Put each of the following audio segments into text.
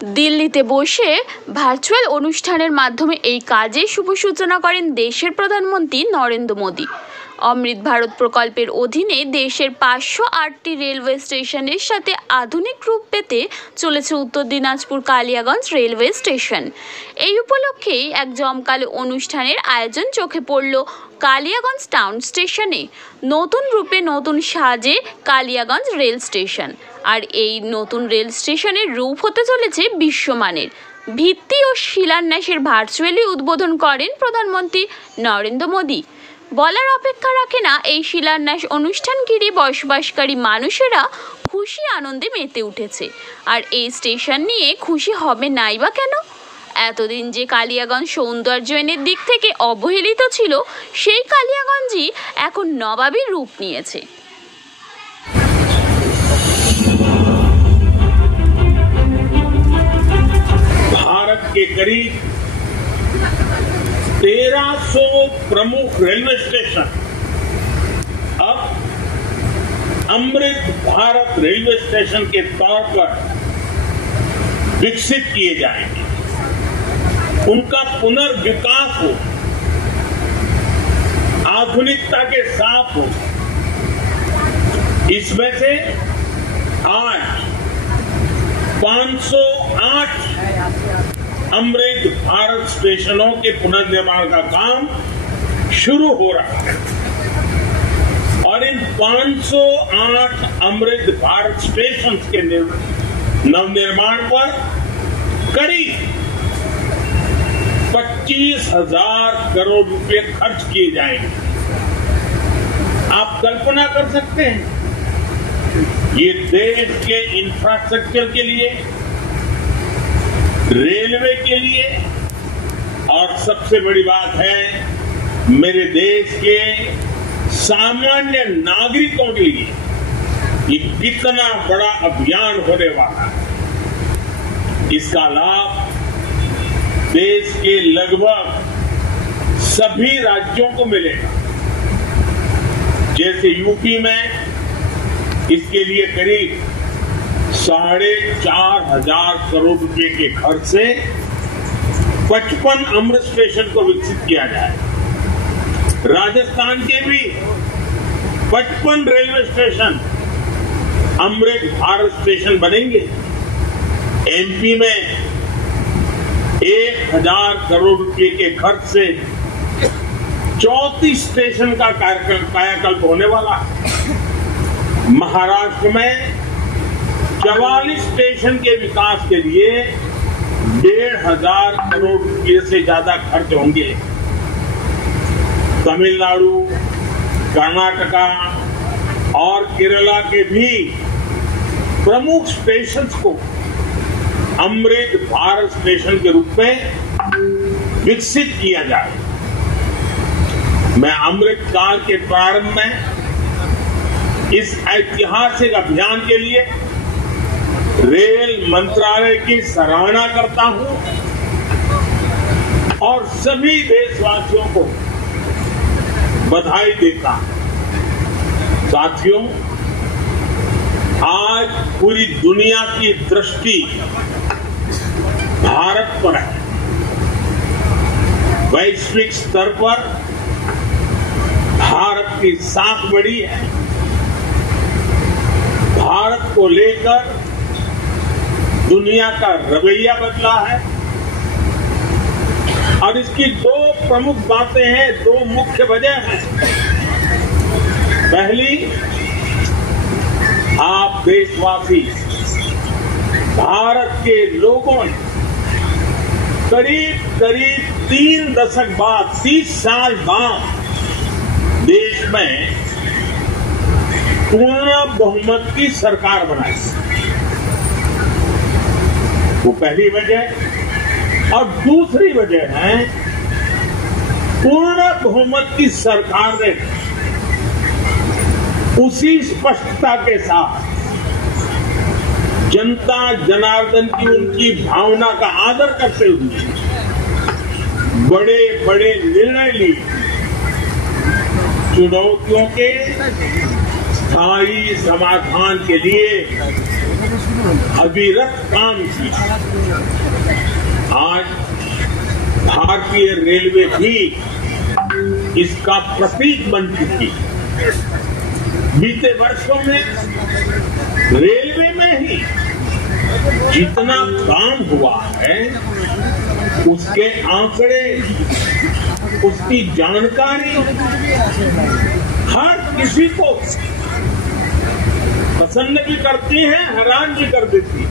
দিল্লিতে বসে ভার্চুয়াল অনুষ্ঠানের মাধ্যমে এই কাজের শুভ সূচনা করেন দেশের প্রধানমন্ত্রী নরেন্দ্র মোদী। অমৃত ভারত প্রকল্পের অধীনে দেশের 508টি রেলওয়ে স্টেশনের সাথে আধুনিক রূপ পেতে চলেছে উত্তর দিনাজপুর কালিয়াগঞ্জ রেলওয়ে স্টেশন। এই উপলক্ষেই এক জমকালো অনুষ্ঠানের আয়োজন চোখে পড়ল কালিয়াগঞ্জ টাউন স্টেশনে। নতুন রূপে নতুন সাজে কালিয়াগঞ্জ রেল স্টেশন, আর এই নতুন রেল স্টেশনের রূপ হতে চলেছে বিশ্বমানের। ভিত্তি ও শিলান্যাসের ভার্চুয়ালি উদ্বোধন করেন প্রধানমন্ত্রী নরেন্দ্র মোদী। বলার অপেক্ষা রাখে না, এই শিলান্যাস অনুষ্ঠান ঘিরে বসবাসকারী মানুষেরা খুশি আনন্দে মেতে উঠেছে। আর এই স্টেশন নিয়ে খুশি হবে নাই বা কেন? এতদিন যে কালিয়াগঞ্জ সৌন্দর্যায়নের দিক থেকে অবহেলিত ছিল, সেই কালিয়াগঞ্জই এখন নবাবী রূপ নিয়েছে। भारत के करीब 1300 प्रमुख रेलवे स्टेशन अब अमृत भारत रेलवे स्टेशन के तौर पर विकसित किए जाएंगे। उनका पुनर्विकास हो, आधुनिकता के साथ हो। इसमें से आज 508 अमृत भारत स्टेशनों के पुनर्निर्माण का काम शुरू हो रहा है और इन 508 अमृत भारत स्टेशन के नवनिर्माण पर करीब 25,000 करोड़ रुपए खर्च किए जाएंगे। आप कल्पना कर सकते हैं, ये देश के इंफ्रास्ट्रक्चर के लिए, रेलवे के लिए और सबसे बड़ी बात है मेरे देश के सामान्य नागरिकों के लिए ये कितना बड़ा अभियान होने वाला है। इसका लाभ देश के लगभग सभी राज्यों को मिलेगा। जैसे यूपी में इसके लिए करीब 4,500 करोड़ रुपए के खर्च से 55 अमृत स्टेशन को विकसित किया जाए। राजस्थान के भी 55 railway station Amrit Bharat station बनेंगे। एमपी में 1,000 करोड़ रुपए के खर्च से 34 स्टेशन का कायाकल्प होने वाला है। महाराष्ट्र में 44 स्टेशन के विकास के लिए 1,500 करोड़ रुपए से ज्यादा खर्च होंगे। तमिलनाडु, कर्नाटका और केरला के भी प्रमुख स्टेशन को अमृत भारत स्टेशन के रूप में विकसित किया जाए। मैं अमृत काल के प्रारंभ में इस ऐतिहासिक अभियान के लिए रेल मंत्रालय की सराहना करता हूं और सभी देशवासियों को बधाई देता हूं। साथियों, आज पूरी दुनिया की दृष्टि भारत पर है। वैश्विक स्तर पर भारत की साख बढ़ी है। भारत को लेकर दुनिया का रवैया बदला है और इसकी दो प्रमुख बातें हैं, दो मुख्य वजह हैं। पहली, आप देशवासी, भारत के लोगों ने करीब 3 दशक बाद, 30 साल बाद देश में पूर्ण बहुमत की सरकार बनाई। वो पहली वजह। और दूसरी वजह है, पूर्ण बहुमत की सरकार ने उसी स्पष्टता के साथ जनता जनार्दन की उनकी भावना का आदर करते हुए बड़े बड़े निर्णय लिए। चुनौतियों के स्थायी समाधान के लिए अविरत काम की। आज भारतीय रेलवे भी इसका प्रतीक बन चुकी है। बीते वर्षों में रेलवे में ही जितना काम हुआ है, उसके आंकड़े, उसकी जानकारी हर किसी को पसंद भी करती है, हैरान भी कर देती है।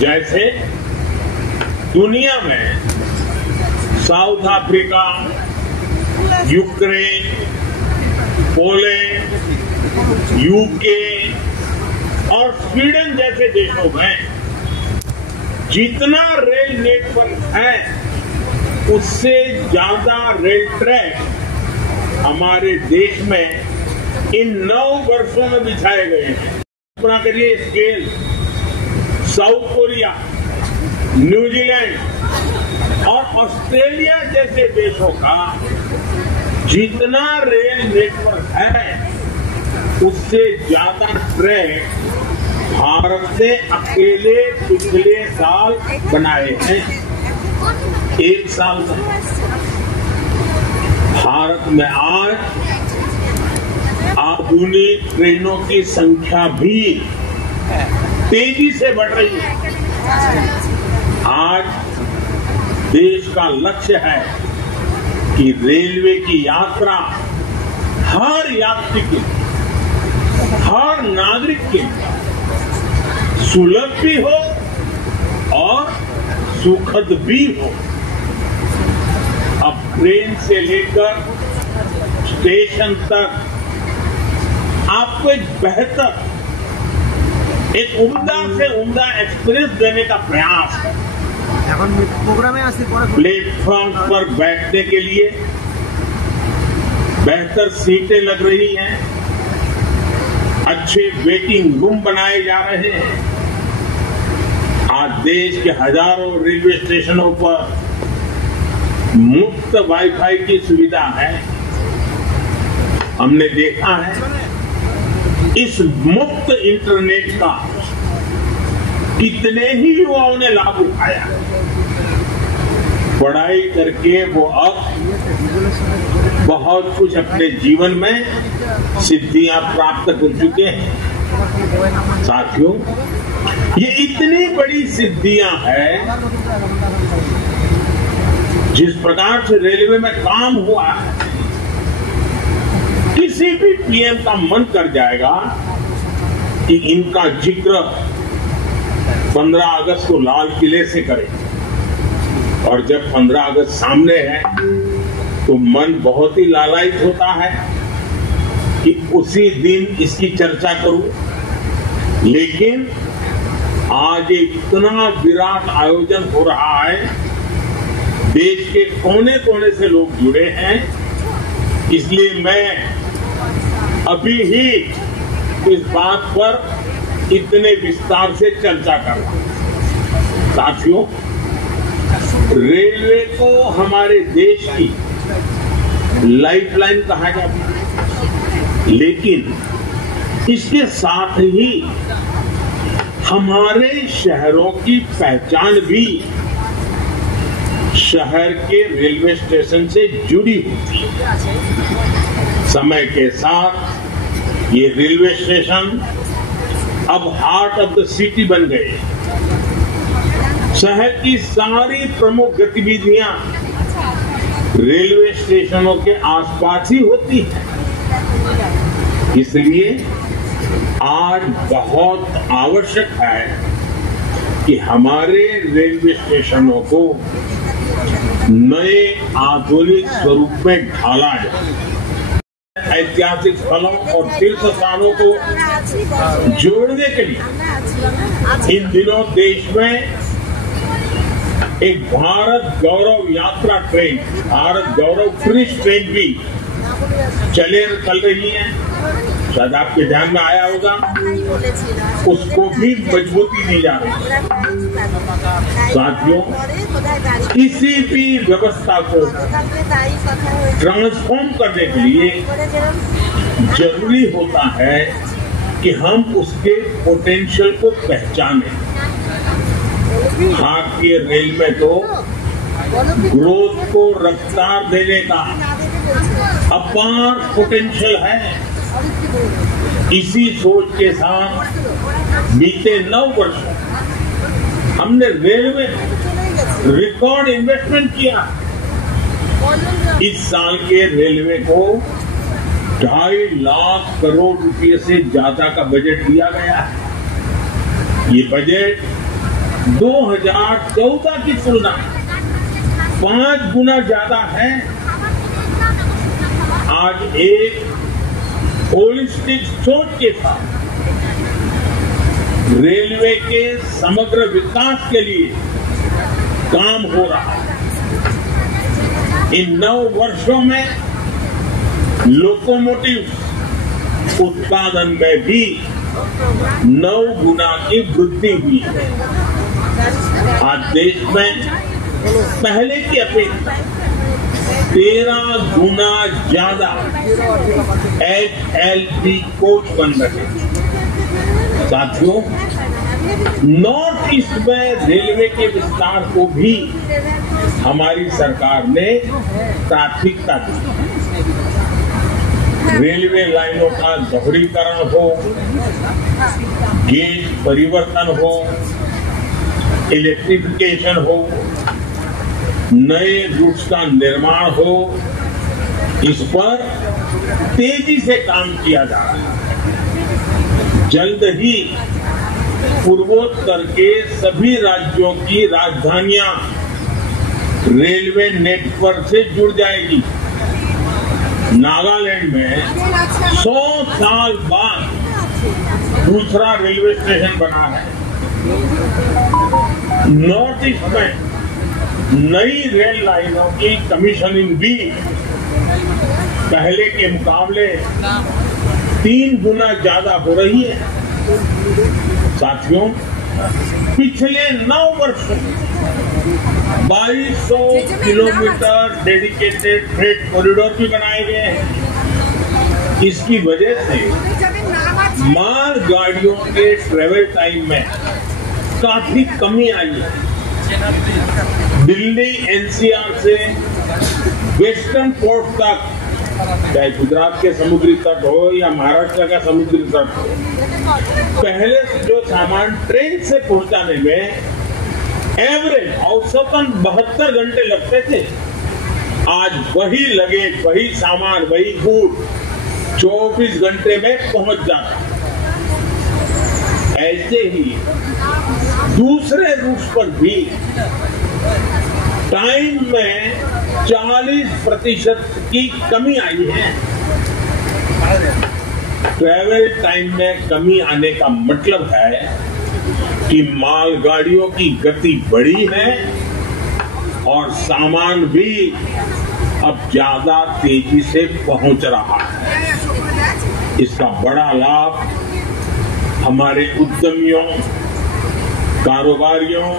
जैसे दुनिया में south Africa, Ukraine, Poland, UK और स्वीडन जैसे देशों में जितना रेल नेटवर्क है, उससे ज्यादा रेल ट्रैक हमारे देश में इन 9 वर्षों में बिछाए गए हैं। कल्पना करिए स्केल, साउथ कोरिया, न्यूजीलैंड और ऑस्ट्रेलिया जैसे देशों का जितना रेल नेटवर्क है, उससे ज्यादा ट्रैक भारत ने अकेले पिछले साल बनाए हैं। एक साल में भारत में आज आधुनिक ट्रेनों की संख्या भी तेजी से बढ़ रही है। आज देश का लक्ष्य है कि रेलवे की यात्रा हर यात्री के, हर नागरिक के सुलभ भी हो और सुखद भी हो। अब ट्रेन से लेकर स्टेशन तक आपको एक बेहतर, एक उम्दा से उम्दा एक्सपीरियंस देने का प्रयास है। प्लेटफॉर्म पर बैठने के लिए बेहतर सीटें लग रही हैं, अच्छे वेटिंग रूम बनाए जा रहे हैं। आज देश के हजारों रेलवे स्टेशनों पर मुफ्त वाईफाई की सुविधा है। हमने देखा है इस मुफ्त इंटरनेट का कितने ही युवाओं ने लाभ उठाया। पढ़ाई करके वो अब बहुत कुछ अपने जीवन में सिद्धियां प्राप्त कर चुके हैं। साथियों, ये इतनी बड़ी सिद्धियां हैं, जिस प्रकार से रेलवे में काम हुआ है, किसी भी पीएम का मन कर जाएगा कि इनका जिक्र 15 अगस्त को लाल किले से करें। और जब 15 अगस्त सामने है तो मन बहुत ही लालायित होता है कि उसी दिन इसकी चर्चा करूं। लेकिन आज इतना विराट आयोजन हो रहा है, देश के कोने कोने से लोग जुड़े हैं, इसलिए मैं अभी ही इस बात पर इतने विस्तार से चर्चा कर रहा हूं। साथियों, रेलवे को हमारे देश की लाइफलाइन कहा जाता है, लेकिन इसके साथ ही हमारे शहरों की पहचान भी शहर के रेलवे स्टेशन से जुड़ी होती है। समय के साथ ये रेलवे स्टेशन अब हार्ट ऑफ द सिटी बन गए। शहर की सारी प्रमुख गतिविधियां रेलवे स्टेशनों के आसपास ही होती हैं। इसलिए आज बहुत आवश्यक है कि हमारे रेलवे स्टेशनों को नए आधुनिक स्वरूप में ढाला जाए। ऐतिहासिक स्थलों और तीर्थ स्थानों को जोड़ने के लिए इन दिनों देश में एक भारत गौरव यात्रा ट्रेन, भारत गौरव क्रूज ट्रेन भी चल रही है। शायद आपके ध्यान में आया होगा, उसको भी मजबूती दी जा रही है। साथियों, किसी भी व्यवस्था को ट्रांसफॉर्म करने के लिए जरूरी होता है कि हम उसके पोटेंशियल को पहचानें। भारतीय रेल में तो ग्रोथ को रफ्तार देने का अपार पोटेंशियल है। इसी सोच के साथ बीते 9 वर्षों हमने रेलवे रिकॉर्ड इन्वेस्टमेंट किया। इस साल के रेलवे को 2.5 लाख करोड़ रुपए से ज्यादा का बजट दिया गया है। ये बजट 2014 की तुलना 5 गुना ज्यादा है। आज एक होलिस्टिक सोच के साथ रेलवे के समग्र विकास के लिए काम हो रहा है। इन 9 वर्षों में लोकोमोटिव उत्पादन में भी 9 गुना की वृद्धि हुई है। आज देश में पहले की अपेक्षा 13 गुना ज्यादा HLP कोच बन रहे हैं। साथियों, नॉर्थ ईस्ट में रेलवे के विस्तार को भी हमारी सरकार ने प्राथमिकता दी। रेलवे लाइनों का दोहरीकरण हो, गेज परिवर्तन हो, इलेक्ट्रिफिकेशन हो, नए रूट्स का निर्माण हो, इस पर तेजी से काम किया जा रहा है। जल्द ही पूर्वोत्तर के सभी राज्यों की राजधानियां रेलवे नेटवर्क से जुड़ जाएगी। नागालैंड में 100 साल बाद दूसरा रेलवे स्टेशन बना है। नॉर्थ ईस्ट में नई रेल लाइनों की कमीशनिंग भी पहले के मुकाबले 3 गुना ज्यादा हो रही है। साथियों, पिछले 9 वर्षों 2200 किलोमीटर डेडिकेटेड फ्रेट कॉरिडोर भी बनाए गए हैं। इसकी वजह से माल गाड़ियों के ट्रेवल टाइम में काफी कमी आई है। दिल्ली NCR से वेस्टर्न पोर्ट तक, चाहे गुजरात के समुद्री तट हो या महाराष्ट्र का समुद्री तट हो, पहले जो सामान ट्रेन से पहुंचाने में एवरेज औसतन 72 घंटे लगते थे, आज वही लगेज, वही सामान, वही गुड 24 घंटे में पहुंच जाता है। ऐसे ही दूसरे रूट्स पर भी टाइम में 40% की कमी आई है। ट्रैवल टाइम में कमी आने का मतलब है कि मालगाड़ियों की गति बढ़ी है और सामान भी अब ज्यादा तेजी से पहुंच रहा है। इसका बड़ा लाभ हमारे उद्यमियों, कारोबारियों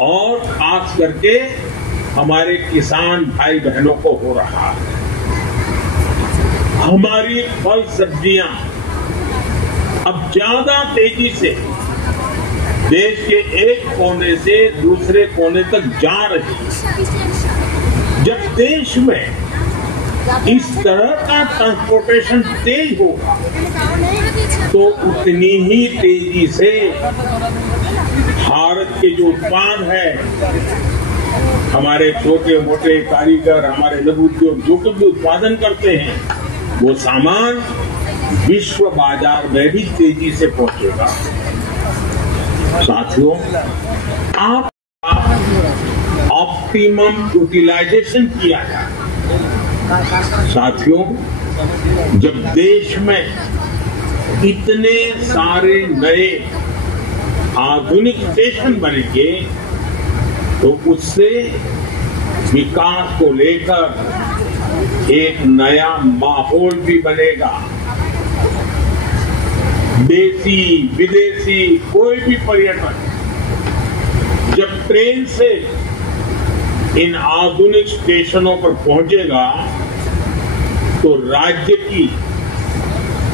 और खास करके हमारे किसान भाई बहनों को हो रहा है। हमारी फल सब्जियां अब ज्यादा तेजी से देश के एक कोने से दूसरे कोने तक जा रही है। जब देश में इस तरह का ट्रांसपोर्टेशन तेज होगा तो उतनी ही तेजी से भारत के जो उत्पाद है, हमारे छोटे मोटे कारीगर, हमारे लघु उद्योग जो कुछ भी उत्पादन करते हैं, वो सामान विश्व बाजार में भी तेजी से पहुंचेगा। साथियों, आप ऑप्टिमम यूटिलाइजेशन किया जाए। साथियों, जब देश में इतने सारे नए आधुनिक स्टेशन बनेंगे तो उससे विकास को लेकर एक नया माहौल भी बनेगा। देसी विदेशी कोई भी पर्यटक जब ट्रेन से इन आधुनिक स्टेशनों पर पहुंचेगा तो राज्य की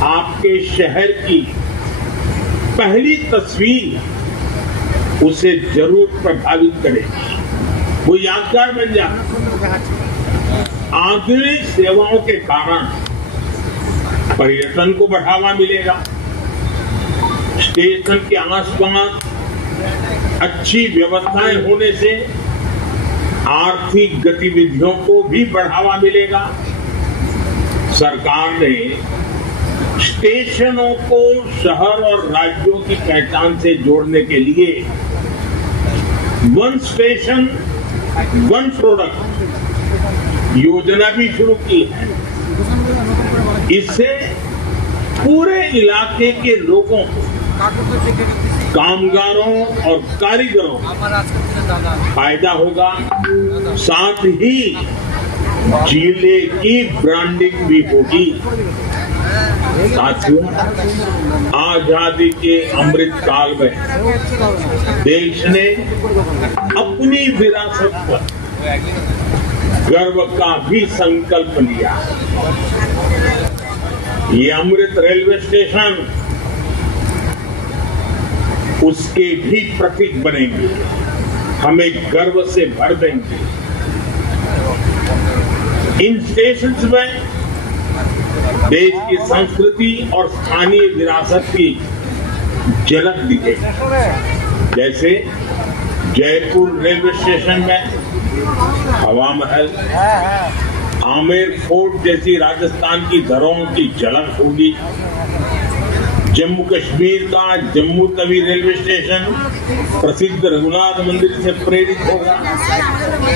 आपके शहर की पहली तस्वीर उसे जरूर प्रभावित करेगी, वो यादगार बन जाए। आधुनिक सेवाओं के कारण पर्यटन को बढ़ावा मिलेगा। स्टेशन के आसपास अच्छी व्यवस्थाएं होने से आर्थिक गतिविधियों को भी बढ़ावा मिलेगा। सरकार ने स्टेशनों को शहर और राज्यों की पहचान से जोड़ने के लिए वन स्टेशन वन प्रोडक्ट योजना भी शुरू की है। इससे पूरे इलाके के लोगों को, कामगारों और कारीगरों को फायदा होगा, साथ ही जिले की ब्रांडिंग भी होगी। साथियों, आजादी के अमृत काल में देश ने अपनी विरासत पर गर्व का भी संकल्प लिया। ये अमृत रेलवे स्टेशन उसके भी प्रतीक बनेंगे, हमें गर्व से भर देंगे। इन स्टेशंस में देश की संस्कृति और स्थानीय विरासत की झलक दिखेगी। जैसे जयपुर रेलवे स्टेशन में हवा महल, आमेर फोर्ट जैसी राजस्थान की धरोहरों की झलक होगी। जम्मू कश्मीर का जम्मू तवी रेलवे स्टेशन प्रसिद्ध रघुनाथ मंदिर से प्रेरित होगा।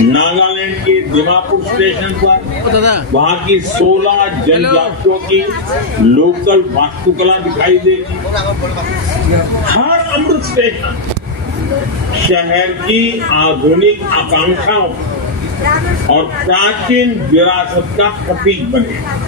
नागालैंड के दिमापुर स्टेशन पर वहां की 16 जनजातियों की लोकल वास्तुकला दिखाई देगी। हर अमृत स्टेशन शहर की आधुनिक आकांक्षाओं और प्राचीन विरासत का प्रतीक बनेगा।